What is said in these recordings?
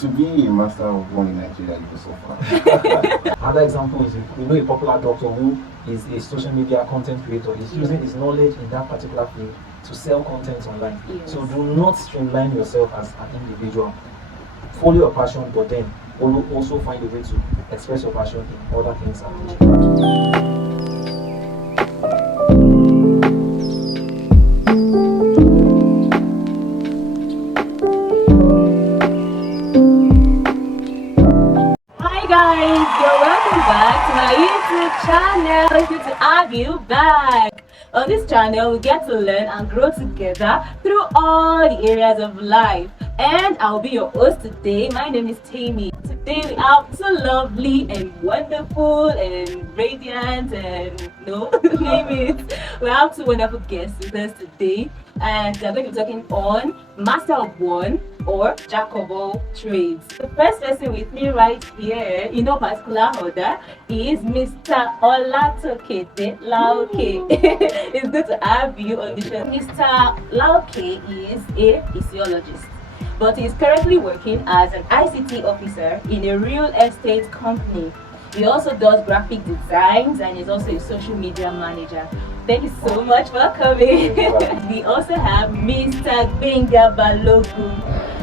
To be a master of one in Nigeria is so far. Another example is we know a popular doctor who is a social media content creator. He's using his knowledge in that particular field to sell content online. Yes. So do not streamline yourself as an individual. Follow your passion, but then also find a way to express your passion in other things. Hi guys, you're welcome back to my YouTube channel. It's good to have you back. On this channel, we get to learn and grow together through all the areas of life. And I'll be your host today. My name is Tammy. Today we have two lovely and wonderful and radiant and name it. We have two wonderful guests with us today, and they're going to be talking on Master of One or Jack of all trades. The first person with me right here, in no particular order, is Mr. Olatokede Lauke. It's good to have you on the show. Mr. Lauke is a physiologist, but he's currently working as an ICT officer in a real estate company. He also does graphic designs and is also a social media manager. Thank you so much for coming. We also have Mr. Gbenga Balogun.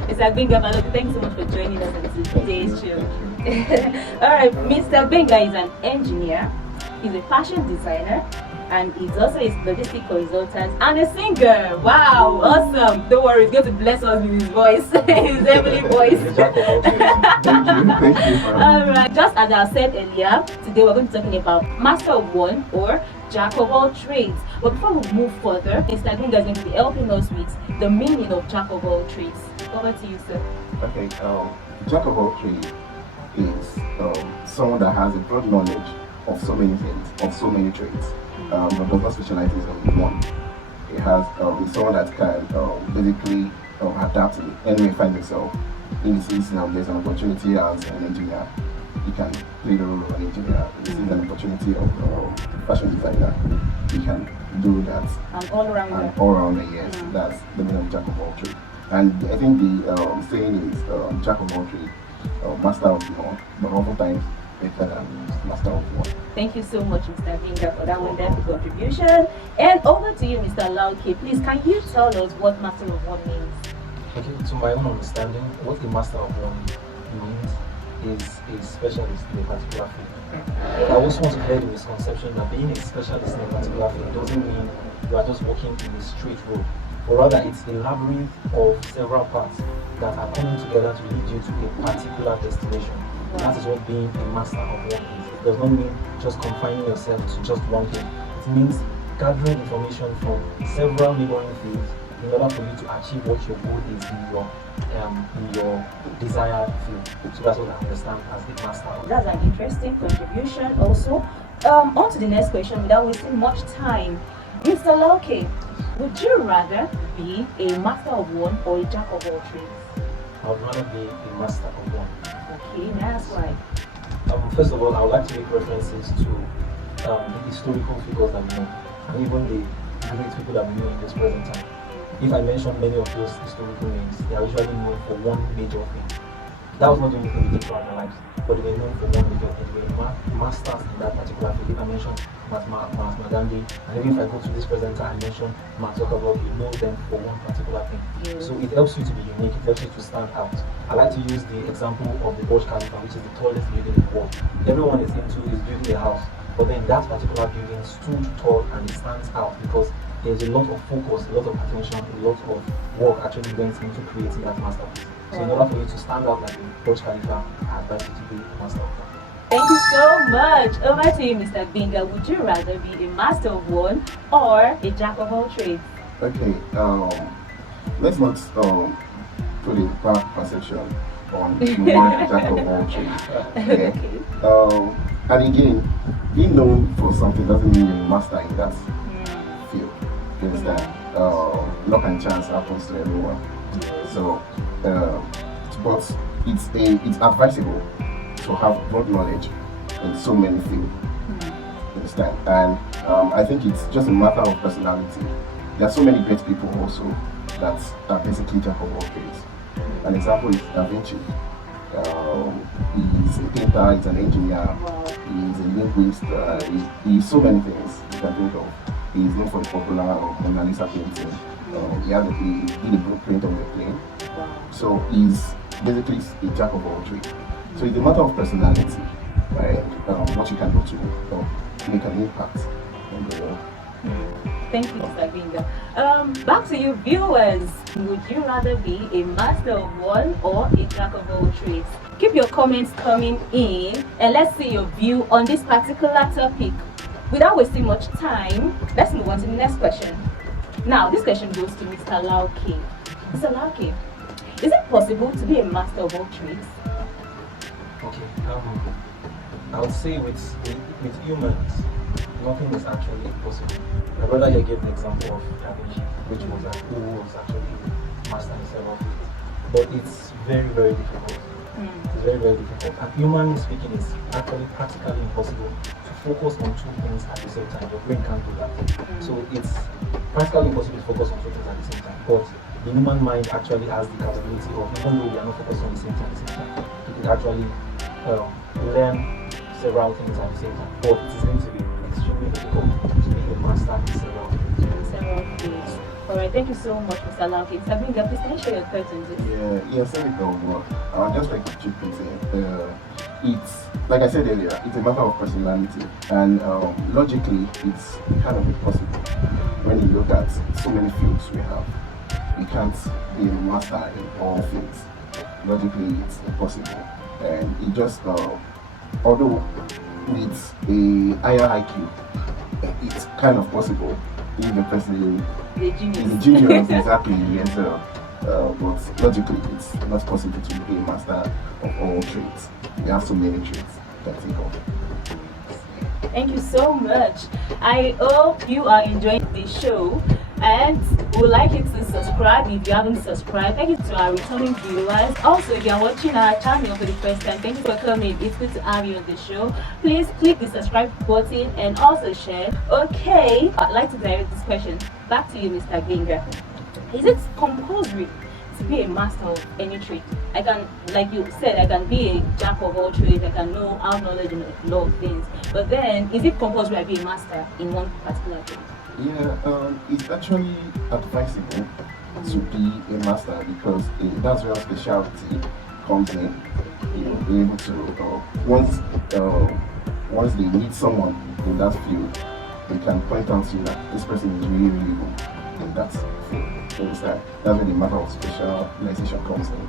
Mr. Gbenga Balogun, thank you so much for joining us on today's show. Alright, Mr. Gbenga is an engineer, he's a fashion designer, and he's also a logistic consultant and a singer. Wow, awesome. Don't worry, he's going to bless us with his voice, his heavenly voice. Thank you. Alright, just as I said earlier, today we're going to be talking about Master of One or Jack of all trades. But before we move further, Mr. Gbenga is going to be helping us with the meaning of Jack of all trades. Over to you, sir. Okay, Jack of all trades is someone that has a broad knowledge of so many things, of so many trades, but does not specialize in one. It has is someone that can basically adapt anywhere find himself. In this instance, there's an opportunity as an engineer. He can play the role of an engineer. This is an opportunity of fashion designer. He can do that. An all-rounder. An all-rounder, yes. That's the meaning of Jack of all trades. And I think the saying is Jack of all trades, master of none, but oftentimes better than master of one. Thank you so much, Mr. Gbenga, for that wonderful contribution. And over to you, Mr. Lauke. Please, can you tell us what Master of One means? Okay, to my own understanding, what a master of one means is a specialist in a particular field. I also want to clear the misconception that being a specialist in a particular field doesn't mean you are just walking in a straight road, but rather it's a labyrinth of several paths that are coming together to lead you to a particular destination. And that is what being a master of one is. It does not mean just confining yourself to just one thing. It means gathering information from several neighboring fields in order for you to achieve what your goal is in your desired field. So that's what I understand as the master. That's an interesting contribution also. On to the next question without wasting much time. Mr. Lauke, would you rather be a master of one or a jack of all trades? I would rather be a master of one. Okay, that's why. First of all, I would like to make references to the historical figures that we know, and even the great people that we know in this present time. If I mention many of those historical names, they are usually known for one major thing. That was not the only thing we did throughout their lives, but they were known for one major thing. They were masters in that particular field. If I mention Mahatma Gandhi, and even if I go to this present time, I mention Mark Zuckerberg, you know them for one particular thing. Yeah. So it helps you to be unique, it helps you to stand out. I like to use the example of the Burj Khalifa, which is the tallest building in the world. Everyone is building a house, but then that particular building stood tall and it stands out because there's a lot of focus, a lot of attention, a lot of work actually went into creating that masterpiece. So in order for you to stand out like the Burj Khalifa, I advise you to be a master of one. Thank you so much. Over to you, Mr. Gbenga. Would you rather be a master of one or a jack of all trades? Okay, let's not put a bad perception on being a jack of all trades. Yeah. Okay. And again, being known for something doesn't mean you're a master in that field. You understand? Luck and chance happens to everyone. So, but it's advisable to have broad knowledge in so many fields. You understand? And I think it's just a matter of personality. There are so many great people also that are basically jack of all trades. An example is Da Vinci. He's a painter, he's an engineer, Wow. he's a linguist, he's so many things you can think of. He's known for the popular Mona Lisa painting. He did a blueprint of the plane. Wow. So he's basically a jack of all trades. So it's a matter of personality, right? What you can do to make an impact on the world. Thank you, Mr. Ginga. Back to you, viewers. Would you rather be a master of one or a jack of all trades? Keep your comments coming in, and let's see your view on this particular topic. Without wasting much time, let's move on to the next question. Now, this question goes to Mr. Lauke. Mr. Lauke, is it possible to be a master of all trades? Okay. I would say with humans, nothing is actually impossible. My brother here gave the example of Da Vinci, who was actually master in several fields. But it's very, very difficult. It's very, very difficult. And humanly speaking, it's actually practically impossible to focus on two things at the same time. Your brain can't do that. So it's practically impossible to focus on two things at the same time. But the human mind actually has the capability of, even though we are not focused on the same time, it can actually learn several things at the same time. But it is going to be extremely difficult to be a master in several things. Several things. Alright, thank you so much, Mr. Lauke. Mr. Ginga, please can you share your thoughts on this? Yeah, said it all. But I would just like to chip in. It's like I said earlier, it's a matter of personality, and logically, it's kind of impossible. When you look at so many fields we have, we can't be a master in all fields. Logically, it's impossible, and it just although with a higher IQ, it's kind of possible if the person The is genius. a genius, exactly. Yes, but logically, it's not possible to be a master of all trades. We have so many trades to think of. Thank you so much. I hope you are enjoying the show and would like you to subscribe if you haven't subscribed. Thank you to our returning viewers. Also, if you are watching our channel for the first time, thank you for coming. It's good to have you on the show. Please click the subscribe button and also share. Okay, I'd like to direct this question back to you, Mr. Ginga. Is it compulsory to be a master of any trade? I can, like you said, I can be a jack of all trades. I can have knowledge in a lot of things. But then, is it compulsory to be a master in one particular trade? Yeah, it's actually advisable to be a master because that's where specialty comes in. Be able to once they need someone in that field, they can point out to you that this person is really, really good in that field. You understand? That's where the matter of specialization comes in.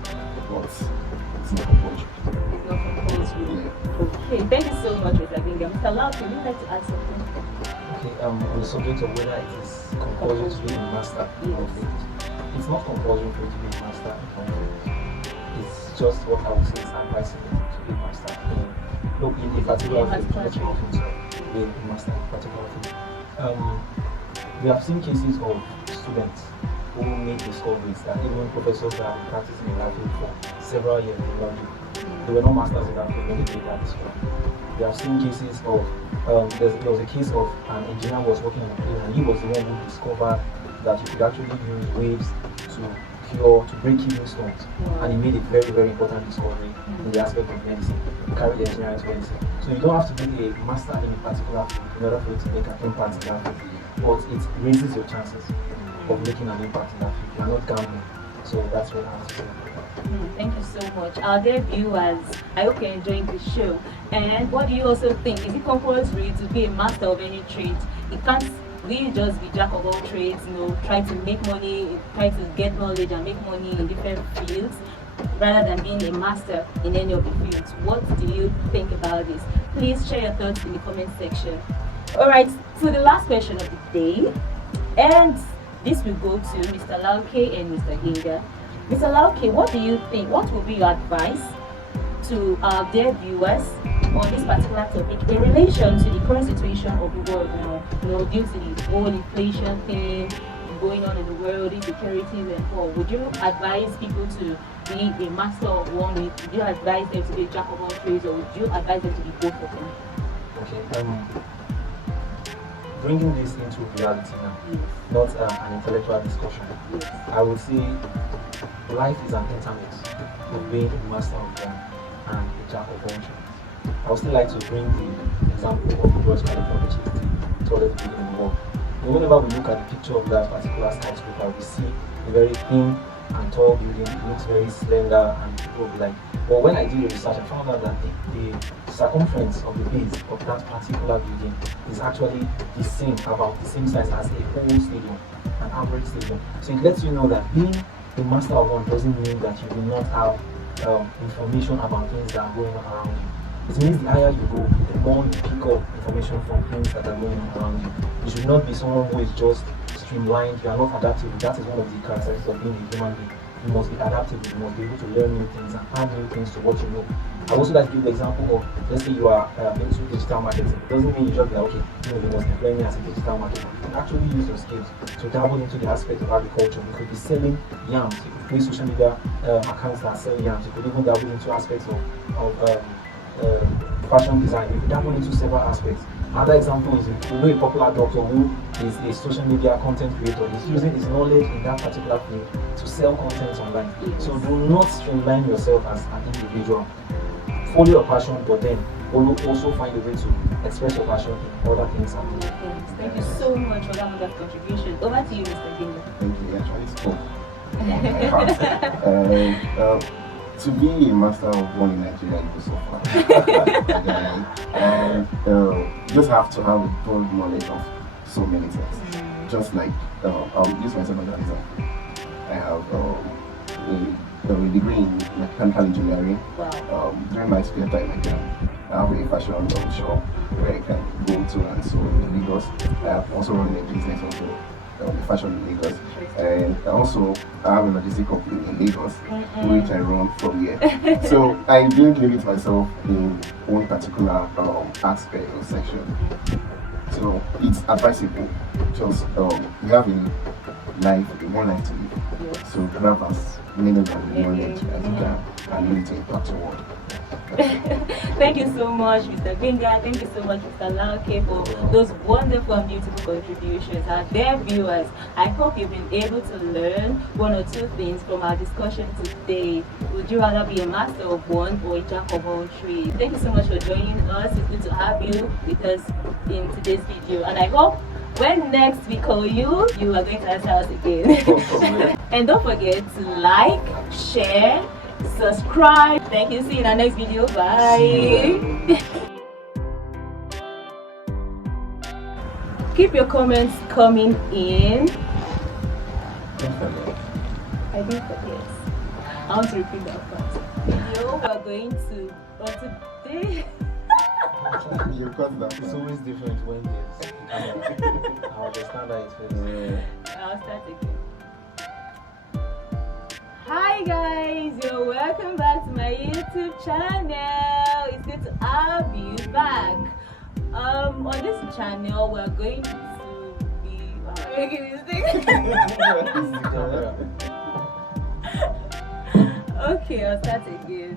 But it's not compulsory. It's not compulsory. Yeah. Okay, thank you so much, Mr. Ginga. Mr. Lau, would you like to add something? Okay, on the subject of whether it is compulsory to be a master of it, it's not compulsory for you to be a master of it. It's just what I would say is advisable to be a master. Look, in a particular field, to be a master in a particular field. We have seen cases of students who made discoveries that even professors that have been practicing in that field for several years did not do. They were not masters in that field when they made that discovery. We have seen cases of there was a case of an engineer was working on a plane and he was the one who discovered that you could actually use waves to break kidney stones. And he made a very, very important discovery in the aspect of medicine. He carried the engineering to medicine. So you don't have to be a master in a particular field in order for you to make an impact in that field. But it raises your chances of making an impact in that field. You are not gambling. So that's what I have to say. Thank you so much. Our dear viewers, I hope you're enjoying the show. And what do you also think? Is it compulsory to be a master of any trade? It can't really just be jack of all trades, try to make money, try to get knowledge and make money in different fields, rather than being a master in any of the fields. What do you think about this? Please share your thoughts in the comment section. Alright, so the last question of the day, and this will go to Mr. Lauke and Mr. Ginga. Mr. Lauke, what do you think? What will be your advice to our dear viewers on this particular topic in relation to the current situation of the world now? Due to the whole inflation thing going on in the world, insecurities and all. Would you advise people to be a master of one? Would you advise them to be a jack of all trades, or would you advise them to be both of them? Okay. bringing this into reality now, not an intellectual discussion. I would say life is an intermix of being a master of one and a jack of all trades. I would still like to bring the example of the Burj Khalifa, which is the tallest building in the world. And whenever we look at the picture of that particular skyscraper, we see a very thin and tall building. It looks very slender, and people will be like, but when I did the research, I found out that the circumference of the base of that particular building is actually about the same size as a whole stadium, an average stadium. So it lets you know that being the master of one doesn't mean that you will not have information about things that are going on around you. It means the higher you go, the more you pick up information from things that are going on around you. You should not be someone who is just streamlined. You are not adaptable. That is one of the characteristics of being a human being. You must be adaptable. You must be able to learn new things and add new things to what you know. I also like to give the example of, let's say you are into digital marketing. It doesn't mean you just be like, okay, you must employ me as a digital marketer. You can actually use your skills to dabble into the aspect of agriculture. You could be selling yams. You could create social media accounts that sell yams. You could even dabble into aspects of fashion design. You could dabble into several aspects. Another example is, you know, a popular doctor who is a social media content creator. He's using his knowledge in that particular field to sell content online. So do not streamline yourself as an individual. Follow your passion, but then also find a way to express your passion in other things. Thank you so much for that wonderful contribution. Over to you, Mr. Bingo. Thank you. You actually spoke on my heart. To be a master of one in Nigeria, you go so far. And you just have to have a broad knowledge of so many things. Just like, I'll use myself as an example. I have a degree in mechanical engineering. Wow. During my spare time, I have a fashion shop where I can go to and sew in Lagos. I have also run a business also. Fashion in Lagos, and also I have a logistic company in Lagos, which I run from here. So I didn't limit myself in one particular aspect or section. So it's advisable. Just you have one life to live. So grab as many of the knowledge as you can and use it to impact your world. Thank you so much, Mr. Binga. Thank you so much, Mr. Lauke, for those wonderful and beautiful contributions. And dear viewers, I hope you've been able to learn one or two things from our discussion today. Would you rather be a master of one or a jack of all trades? Thank you so much for joining us. It's good to have you with us in today's video. And I hope when next we call you, you are going to answer us again. And don't forget to like, share, subscribe. Thank you. See you in our next video. Bye. Keep your comments coming in. I didn't forget. I want to repeat that part. Video we are going to today. You got that. It's always different when there's camera. I understand that it's first. I'll start again. Hi guys, you're welcome back to my YouTube channel. It's good to have you back. On this channel we're going to be making mistakes. Okay, I'll start again.